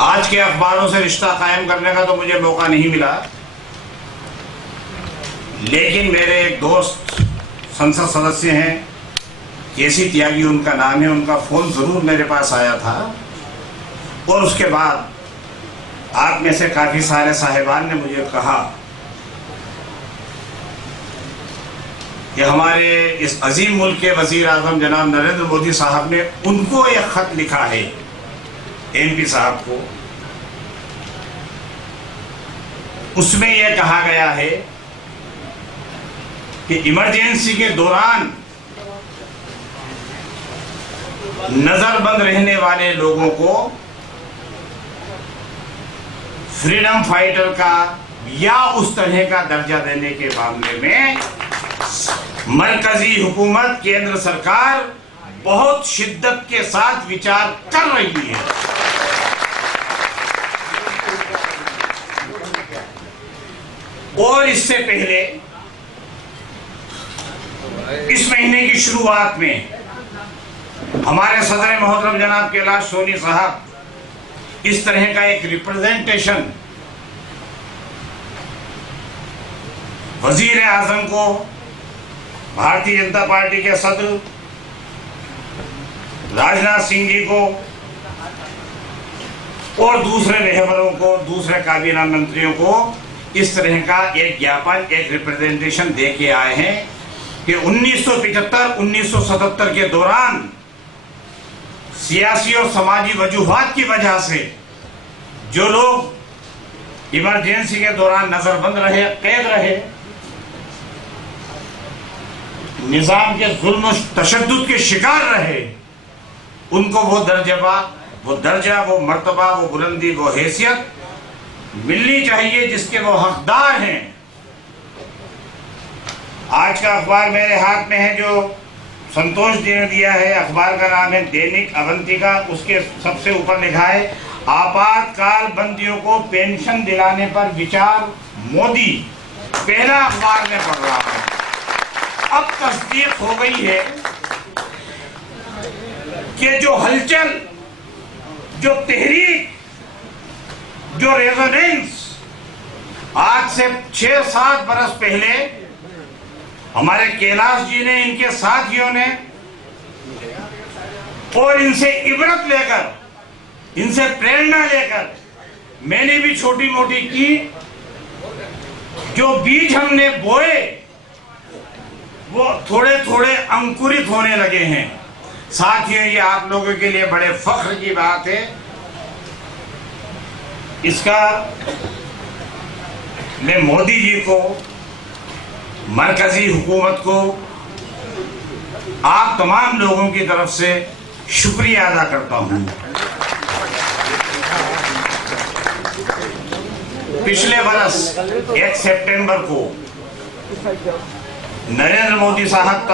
आज के अखबारों से रिश्ता कायम करने का तो मुझे मौका नहीं मिला, लेकिन मेरे एक दोस्त संसद सदस्य हैं, केसी त्यागी उनका नाम है, उनका फोन जरूर मेरे पास आया था। और उसके बाद आप में से काफी सारे साहिबान ने मुझे कहा कि हमारे इस अजीम मुल्क के वजीर आजम जनाब नरेंद्र मोदी साहब ने उनको एक खत लिखा है, एमपी साहब को। उसमें यह कहा गया है कि इमरजेंसी के दौरान नजरबंद रहने वाले लोगों को फ्रीडम फाइटर का या उस तरह का दर्जा देने के मामले में मरकजी हुकूमत, केंद्र सरकार बहुत शिद्दत के साथ विचार कर रही है। और इससे पहले इस महीने की शुरुआत में हमारे सदर मोहतरम जनाब कैलाश सोनी साहब इस तरह का एक रिप्रेजेंटेशन वजीर आजम को, भारतीय जनता पार्टी के सदर राजनाथ सिंह जी को और दूसरे रहबरों को, दूसरे काबीना मंत्रियों को इस तरह का एक ज्ञापन, एक रिप्रेजेंटेशन दे के आए हैं कि 1975-1977 के दौरान सियासी और समाजी वजूहात की वजह से जो लोग इमरजेंसी के दौरान नजरबंद रहे, कैद रहे, निजाम के जुल्म तशद्दुद के शिकार रहे, उनको वो दर्जा, वो मर्तबा, वो बुलंदी, वो हैसियत मिलनी चाहिए जिसके वो हकदार हैं। आज का अखबार मेरे हाथ में है जो संतोष जी ने दिया है, अखबार का नाम है दैनिक अवंतिका। उसके सबसे ऊपर लिखा है आपातकाल बंदियों को पेंशन दिलाने पर विचार मोदी। पहला अखबार में पढ़ रहा हूं, अब तस्दीक हो गई है कि जो हलचल, जो तहरीक, जो रेजोनेंस आज से 6-7 बरस पहले हमारे कैलाश जी ने, इनके साथियों ने और इनसे इबरत लेकर, इनसे प्रेरणा लेकर मैंने भी छोटी मोटी की, जो बीज हमने बोए वो थोड़े थोड़े अंकुरित होने लगे हैं। साथियों, ये आप लोगों के लिए बड़े फख्र की बात है। इसका मैं मोदी जी को, मरकजी हुकूमत को, आप तमाम लोगों की तरफ से शुक्रिया अदा करता हूं। पिछले बरस 1 सितंबर को नरेंद्र मोदी साहब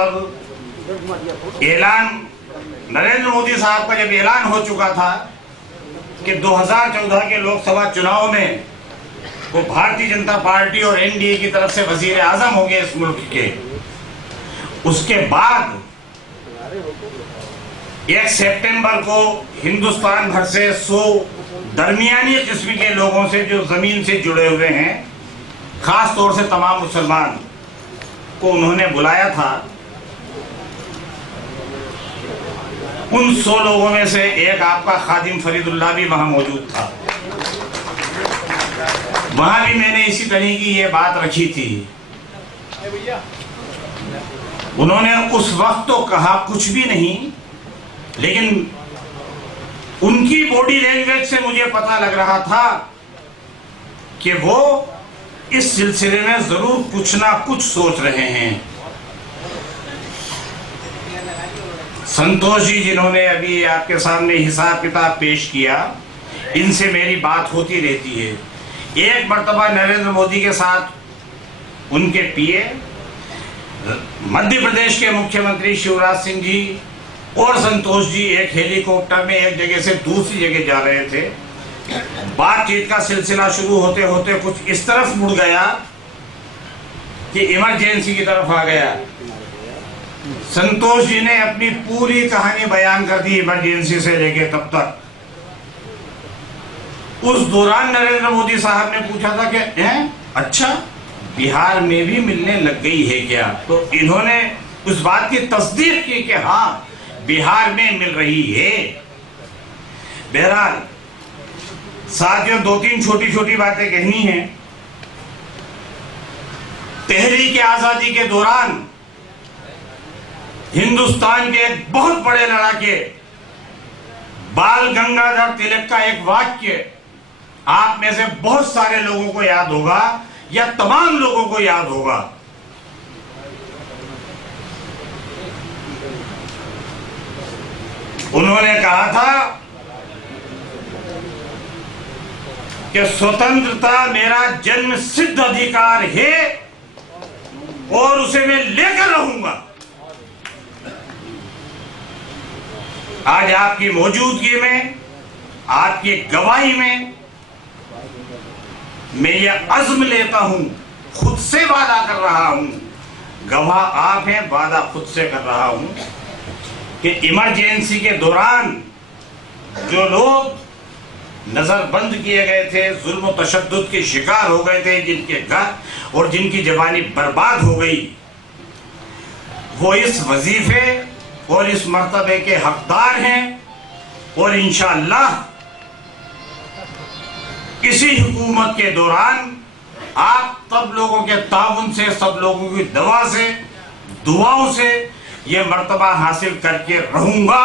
का जब ऐलान हो चुका था कि 2014 के लोकसभा चुनाव में वो भारतीय जनता पार्टी और एनडीए की तरफ से वजीर आजम होंगे इस मुल्क के, उसके बाद 1 सितंबर को हिंदुस्तान भर से 100 दरमियानी किस्म के लोगों से जो जमीन से जुड़े हुए हैं, खास तौर से तमाम मुसलमान को उन्होंने बुलाया था। उन 100 लोगों में से एक आपका खादिम फरीदुल्लाह भी वहां मौजूद था। वहां भी मैंने इसी तरह की ये बात रखी थी। उन्होंने उस वक्त तो कहा कुछ भी नहीं, लेकिन उनकी बॉडी लैंग्वेज से मुझे पता लग रहा था कि वो इस सिलसिले में जरूर कुछ ना कुछ सोच रहे हैं। संतोष जी, जिन्होंने अभी आपके सामने हिसाब किताब पेश किया, इनसे मेरी बात होती रहती है। एक मर्तबा नरेंद्र मोदी के साथ उनके पीए, मध्य प्रदेश के मुख्यमंत्री शिवराज सिंह जी और संतोष जी एक हेलीकॉप्टर में एक जगह से दूसरी जगह जा रहे थे। बातचीत का सिलसिला शुरू होते होते कुछ इस तरफ मुड़ गया कि इमरजेंसी की तरफ आ गया। संतोष जी ने अपनी पूरी कहानी बयान कर दी इमरजेंसी से लेके तब तक। उस दौरान नरेंद्र मोदी साहब ने पूछा था कि अच्छा बिहार में भी मिलने लग गई है क्या? तो इन्होंने उस बात की तस्दीक की कि हाँ बिहार में मिल रही है। बहरहाल साथियों, 2-3 छोटी छोटी बातें कहनी है। तहरीक आजादी के दौरान हिंदुस्तान के एक बहुत बड़े लड़ाके बाल गंगाधर तिलक का एक वाक्य आप में से बहुत सारे लोगों को याद होगा या तमाम लोगों को याद होगा। उन्होंने कहा था कि स्वतंत्रता मेरा जन्म सिद्ध अधिकार है और उसे मैं लेकर रहूंगा। आज आपकी मौजूदगी में, आपकी गवाही में मैं ये अज़्म लेता हूं, खुद से वादा कर रहा हूं, गवाह आप हैं, वादा खुद से कर रहा हूं कि इमरजेंसी के दौरान जो लोग नजरबंद किए गए थे, जुल्म तशद्दुद के शिकार हो गए थे, जिनके घर और जिनकी जवानी बर्बाद हो गई, वो इस वजीफे और इस मर्तबे के हकदार हैं। और इंशाअल्लाह इसी हुकूमत के दौरान आप सब लोगों के ताउन से, सब लोगों की दवा से, दुआओं से ये मर्तबा हासिल करके रहूंगा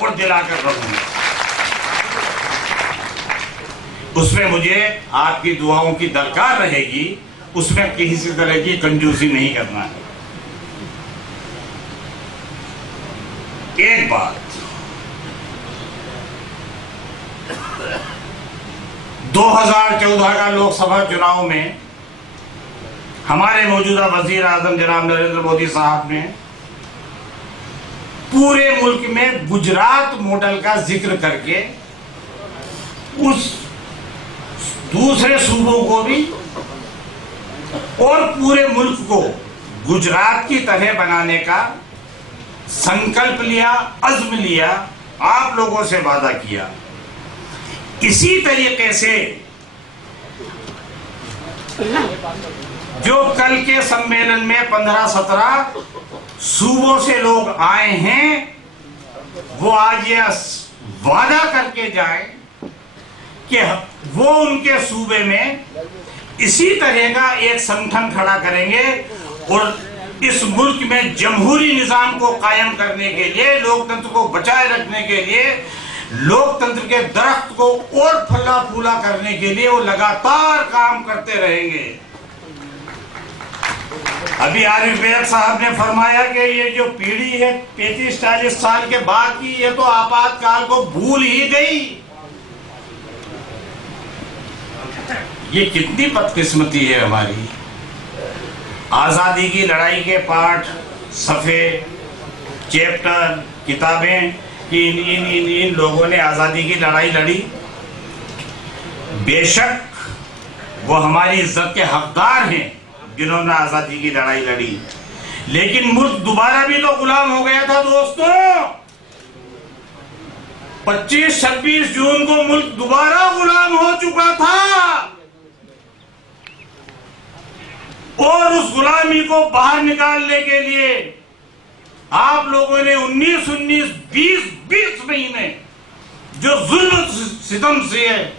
और दिलाकर रहूंगा। उसमें मुझे आपकी दुआओं की दरकार रहेगी, उसमें किसी तरह की कंजूसी नहीं करना है। एक बात, 2014 का लोकसभा चुनाव में हमारे मौजूदा वजीर आजम जनाब नरेंद्र मोदी साहब ने पूरे मुल्क में गुजरात मॉडल का जिक्र करके उस दूसरे सूबों को भी और पूरे मुल्क को गुजरात की तरह बनाने का संकल्प लिया, अज़्म लिया, आप लोगों से वादा किया। इसी तरीके से जो कल के सम्मेलन में 15-17 सूबों से लोग आए हैं, वो आज ये वादा करके जाएं कि वो उनके सूबे में इसी तरह का एक संगठन खड़ा करेंगे और इस मुल्क में जमहूरी निजाम को कायम करने के लिए, लोकतंत्र को बचाए रखने के लिए, लोकतंत्र के दरख्त को और फला फूला करने के लिए वो लगातार काम करते रहेंगे। अभी आरिफ बेग साहब ने फरमाया कि ये जो पीढ़ी है 35-40 साल के बाद की, ये तो आपातकाल को भूल ही गई। ये कितनी बदकिस्मती है हमारी। आजादी की लड़ाई के पाठ, सफ़े, चैप्टर, किताबें कि इन लोगों ने आजादी की लड़ाई लड़ी। बेशक वो हमारी इज्जत के हकदार हैं जिन्होंने आजादी की लड़ाई लड़ी, लेकिन मुल्क दोबारा भी तो गुलाम हो गया था दोस्तों। 25-26 जून को मुल्क दोबारा गुलाम हो चुका था और उस गुलामी को बाहर निकालने के लिए आप लोगों ने 19-19, 20-20 महीने जो जुल्म सितम से है,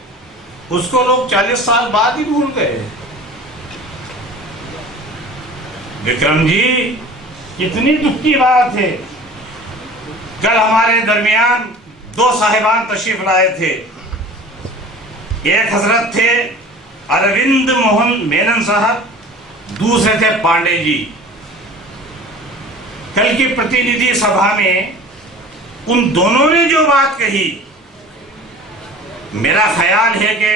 उसको लोग 40 साल बाद ही भूल गए। विक्रम जी, कितनी दुख की बात है। कल हमारे दरमियान 2 साहिबान तशरीफ लाए थे। एक हजरत थे अरविंद मोहन मेनन साहब, दूसरे थे पांडे जी। कल की प्रतिनिधि सभा में उन दोनों ने जो बात कही, मेरा ख्याल है कि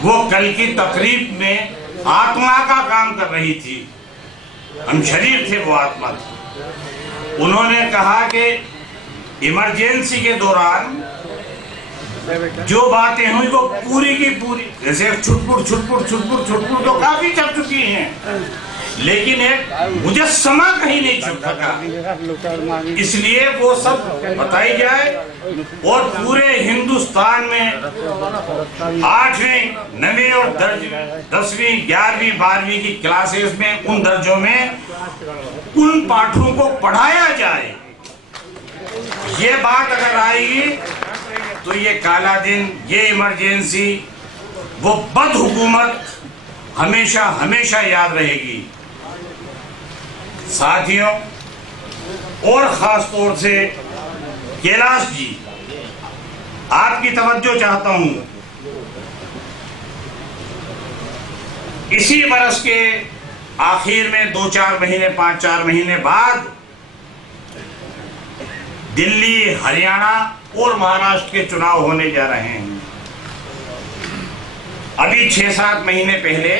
वो कल की तकरीब में आत्मा का काम कर रही थी। हम शरीर थे, वो आत्मा थी। उन्होंने कहा कि इमरजेंसी के दौरान जो बातें हुई वो पूरी की पूरी, जैसे छुटपुट छुटपुट छुटपुट छुटपुट तो काफी चल चुकी हैं, लेकिन एक मुजस्समा कहीं नहीं छुप सका, इसलिए वो सब बताई जाए और पूरे हिंदुस्तान में 8वीं, 9वीं और 10वीं, 11वीं, 12वीं की क्लासेस में उन दर्जों में उन पाठों को पढ़ाया जाए। ये बात अगर आएगी तो ये काला दिन, ये इमरजेंसी, वो बदहुकूमत हमेशा हमेशा याद रहेगी। साथियों, और खास तौर से कैलाश जी, आपकी तवज्जो चाहता हूं। इसी बरस के आखिर में 2-4 महीने, 5-4 महीने बाद दिल्ली, हरियाणा और महाराष्ट्र के चुनाव होने जा रहे हैं। अभी 6-7 महीने पहले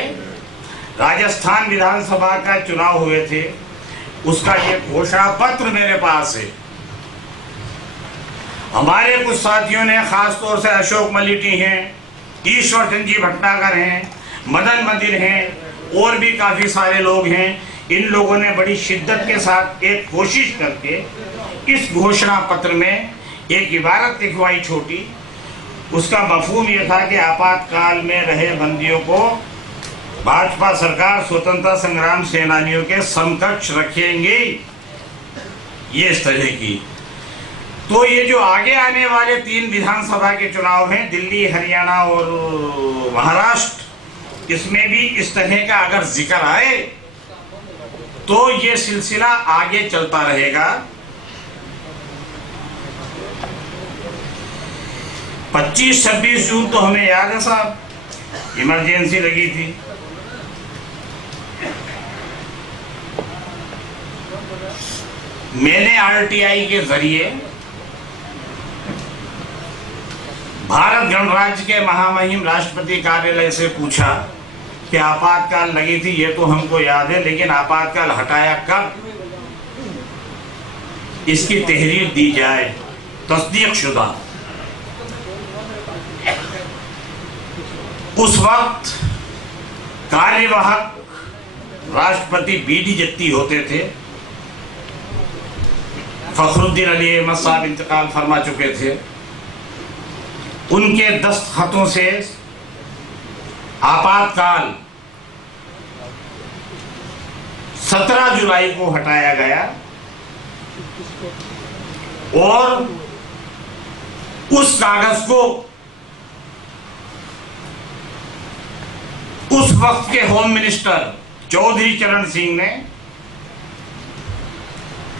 राजस्थान विधानसभा का चुनाव हुए थे, उसका ये घोषणा पत्र मेरे पास है। हमारे कुछ साथियों ने, खास तौर से अशोक मलिटी हैं, ईश्वर चंद जी भटनागर हैं, मदन मंदिर हैं और भी काफी सारे लोग हैं, इन लोगों ने बड़ी शिद्दत के साथ एक कोशिश करके इस घोषणा पत्र में एक इबारत लिखवाई छोटी। उसका मफहूम यह था कि आपातकाल में रहे बंदियों को भाजपा सरकार स्वतंत्रता संग्राम सेनानियों के समकक्ष रखेंगे, ये इस तरह की। तो ये जो आगे आने वाले 3 विधानसभा के चुनाव हैं, दिल्ली, हरियाणा और महाराष्ट्र, इसमें भी इस तरह का अगर जिक्र आए तो ये सिलसिला आगे चलता रहेगा। 25-26 जून तो हमें याद है साहब, इमरजेंसी लगी थी। मैंने आरटीआई के जरिए भारत गणराज्य के महामहिम राष्ट्रपति कार्यालय से पूछा कि आपातकाल लगी थी, ये तो हमको याद है, लेकिन आपातकाल हटाया कब, इसकी तहरीर दी जाए, तस्दीक शुदा। उस वक्त कार्यवाहक राष्ट्रपति बीडी जत्ती होते थे, फखरुद्दीन अली अहमद साहब इंतकाल फरमा चुके थे। उनके दस्तखतों से आपातकाल 17 जुलाई को हटाया गया और उस कागज को उस वक्त के होम मिनिस्टर चौधरी चरण सिंह ने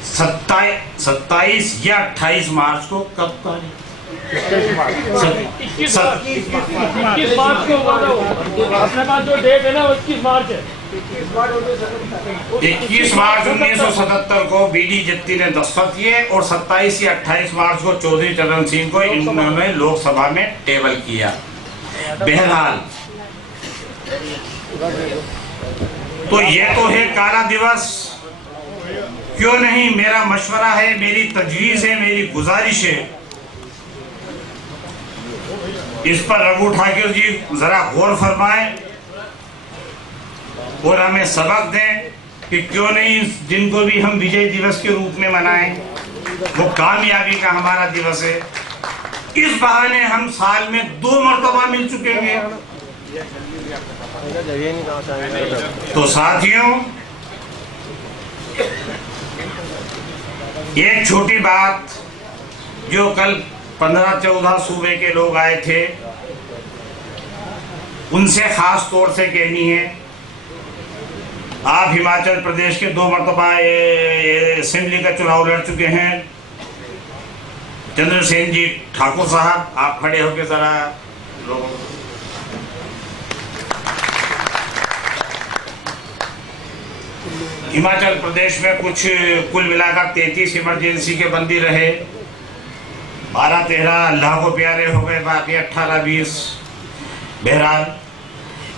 27 या 28 मार्च को, कब का 21 मार्च को अपने पास जो डेट है ना, 21 मार्च है। 21 मार्च 1977 को बीडी जत्ती ने दस्तखत किए और 27 या 28 मार्च को चौधरी चरण सिंह को इन्होंने लोकसभा में टेबल किया। बहरहाल, तो ये तो है काला दिवस। क्यों नहीं, मेरा मशवरा है, मेरी तजवीज है, मेरी गुजारिश है, इस पर रघु ठाकुर जी जरा गौर फरमाएं और हमें सबक दें कि क्यों नहीं इस दिन को भी हम विजय दिवस के रूप में मनाएं। वो कामयाबी का हमारा दिवस है। इस बहाने हम साल में 2 मरतबा मिल चुके हैं। तो साथियों, एक छोटी बात जो कल 15-14 सूबे के लोग आए थे, उनसे खास तौर से कहनी है, आप हिमाचल प्रदेश के 2 मरतबा असेंबली का चुनाव लड़ चुके हैं। चंद्रसेन जी ठाकुर साहब, आप खड़े होकर जरा लोगों को। हिमाचल प्रदेश में कुछ कुल मिलाकर 33 इमरजेंसी के बंदी रहे, 12-13 अल्लाह को प्यारे हो गए, बाकी 18-20। बहरहाल,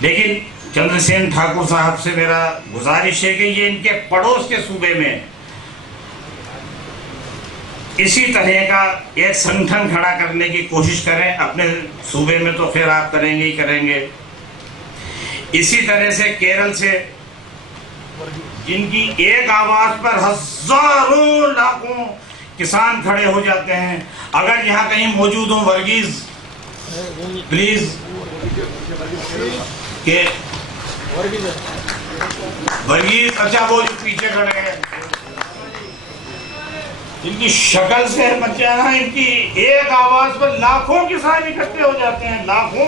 लेकिन चंद्रसेन ठाकुर साहब से मेरा गुजारिश है कि ये इनके पड़ोस के सूबे में इसी तरह का एक संगठन खड़ा करने की कोशिश करें। अपने सूबे में तो खैर आप करेंगे ही करेंगे। इसी तरह से केरल से जिनकी एक आवाज पर हजारों लाखों किसान खड़े हो जाते हैं। अगर यहाँ कहीं मौजूद हो वर्गीज, प्लीज के वर्गीज, अच्छा वो जो पीछे खड़े हैं, इनकी शक्ल से मत जाना, इनकी एक आवाज पर लाखों किसान इकट्ठे हो जाते हैं, लाखों।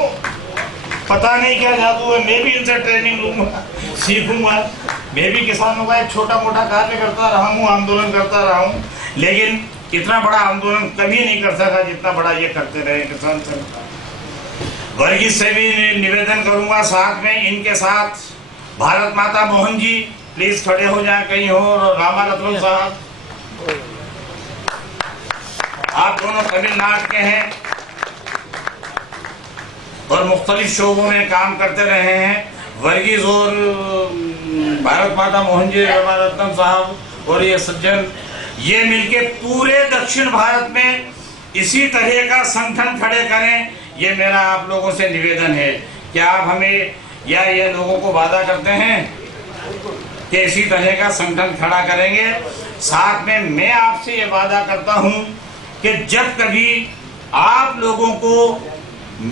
पता नहीं क्या जादू है, मैं भी इनसे ट्रेनिंग लूंगा, सीखूंगा। मैं भी किसानों का एक छोटा मोटा कार्य करता रहा हूँ, आंदोलन करता रहा हूँ, लेकिन इतना बड़ा आंदोलन कभी नहीं कर सका जितना बड़ा ये करते रहे किसान संघ। वर्गीज से भी निवेदन करूंगा, साथ में इनके साथ भारत माता मोहन जी प्लीज खड़े हो जाए कहीं हो, और रामारत्नम साहब, आप दोनों तमिलनाडु के हैं और मुख्तलिफ शोबों में काम करते रहे हैं। वर्गीज और भारत माता मोहन जी, रामारत्नम साहब और ये सज्जन, ये मिलके पूरे दक्षिण भारत में इसी तरह का संगठन खड़े करें। ये मेरा आप लोगों से निवेदन है। क्या आप हमें या ये लोगों को वादा करते हैं कि इसी तरह का संगठन खड़ा करेंगे? साथ में मैं आपसे ये वादा करता हूं कि जब कभी आप लोगों को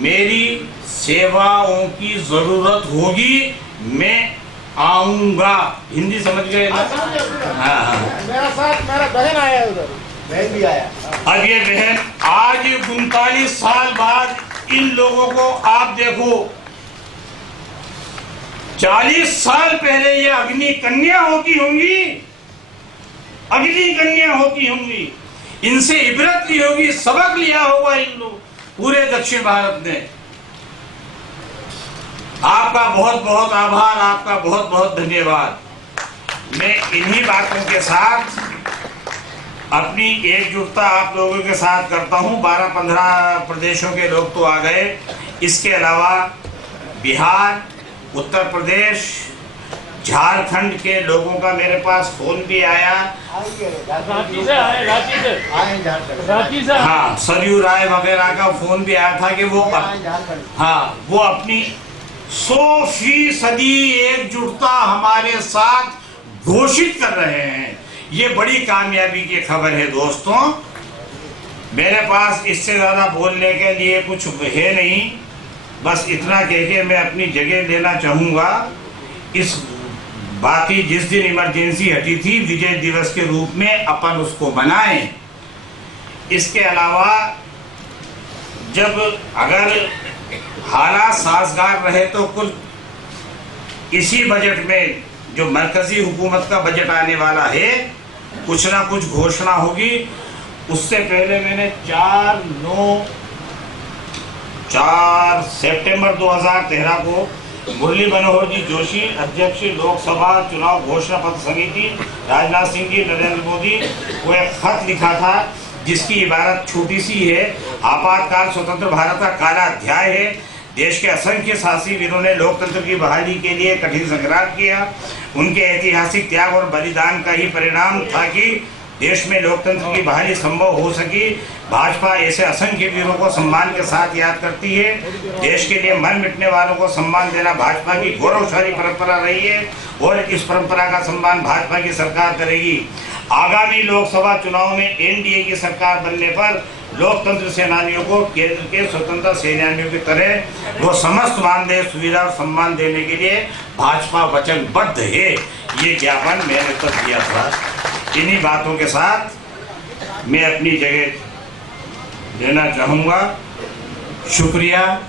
मेरी सेवाओं की जरूरत होगी, मैं आऊंगा। हिंदी समझ गए ना? हाँ। मेरा साथ मेरा बहन आया उधर, बहन भी आया। अब ये बहन आज 39 साल बाद इन लोगों को आप देखो, 40 साल पहले ये अग्नि कन्या होती होंगी, अग्नि कन्या होती होंगी, इनसे इबरत ली होगी, सबक लिया होगा इन लोग पूरे दक्षिण भारत ने। आपका बहुत बहुत आभार, आपका बहुत बहुत धन्यवाद। मैं इन्हीं बातों के साथ अपनी एकजुटता आप लोगों के साथ करता हूं। 12-15 प्रदेशों के लोग तो आ गए, इसके अलावा बिहार, उत्तर प्रदेश, झारखंड के लोगों का मेरे पास फोन भी आया। रांची से आए, रांची से हाँ, सरयू राय वगैरह का फोन भी आया था कि वो वो अपनी 100% एकजुटता हमारे साथ घोषित कर रहे हैं। ये बड़ी कामयाबी की खबर है दोस्तों। मेरे पास इससे ज्यादा बोलने के लिए कुछ है नहीं, बस इतना कह के मैं अपनी जगह लेना चाहूंगा। इस बाकी जिस दिन इमरजेंसी हटी थी, विजय दिवस के रूप में अपन उसको मनाएं। इसके अलावा जब अगर हालात साजगार रहे तो कुछ इसी बजट में जो मरकजी हुकूमत का बजट आने वाला है, कुछ ना कुछ घोषणा होगी। उससे पहले मैंने 4 सितंबर 2013 को मुरली मनोहर जी जोशी, अध्यक्ष लोकसभा चुनाव घोषणा पत्र समिति, राजनाथ सिंह जी, नरेंद्र मोदी को एक खत लिखा था जिसकी इबारत छोटी सी है। आपातकाल स्वतंत्र भारत का काला अध्याय है। देश के असंख्य साहसी वीरों ने लोकतंत्र की बहाली के लिए कठिन संग्राम किया। उनके ऐतिहासिक त्याग और बलिदान का ही परिणाम था कि देश में लोकतंत्र की बहाली संभव हो सकी। भाजपा ऐसे असंख्य वीरों को सम्मान के साथ याद करती है। देश के लिए मर मिटने वालों को सम्मान देना भाजपा की गौरवशाली परंपरा रही है और इस परंपरा का सम्मान भाजपा की सरकार करेगी। आगामी लोकसभा चुनाव में एनडीए की सरकार बनने पर लोकतंत्र सेनानियों को केंद्र के स्वतंत्रता सेनानियों की तरह वो समस्त मानदेय, सुविधा और सम्मान देने के लिए भाजपा वचनबद्ध है। ये ज्ञापन मैंने तब दिया था। इन्हीं बातों के साथ मैं अपनी जगह देना चाहूँगा। शुक्रिया।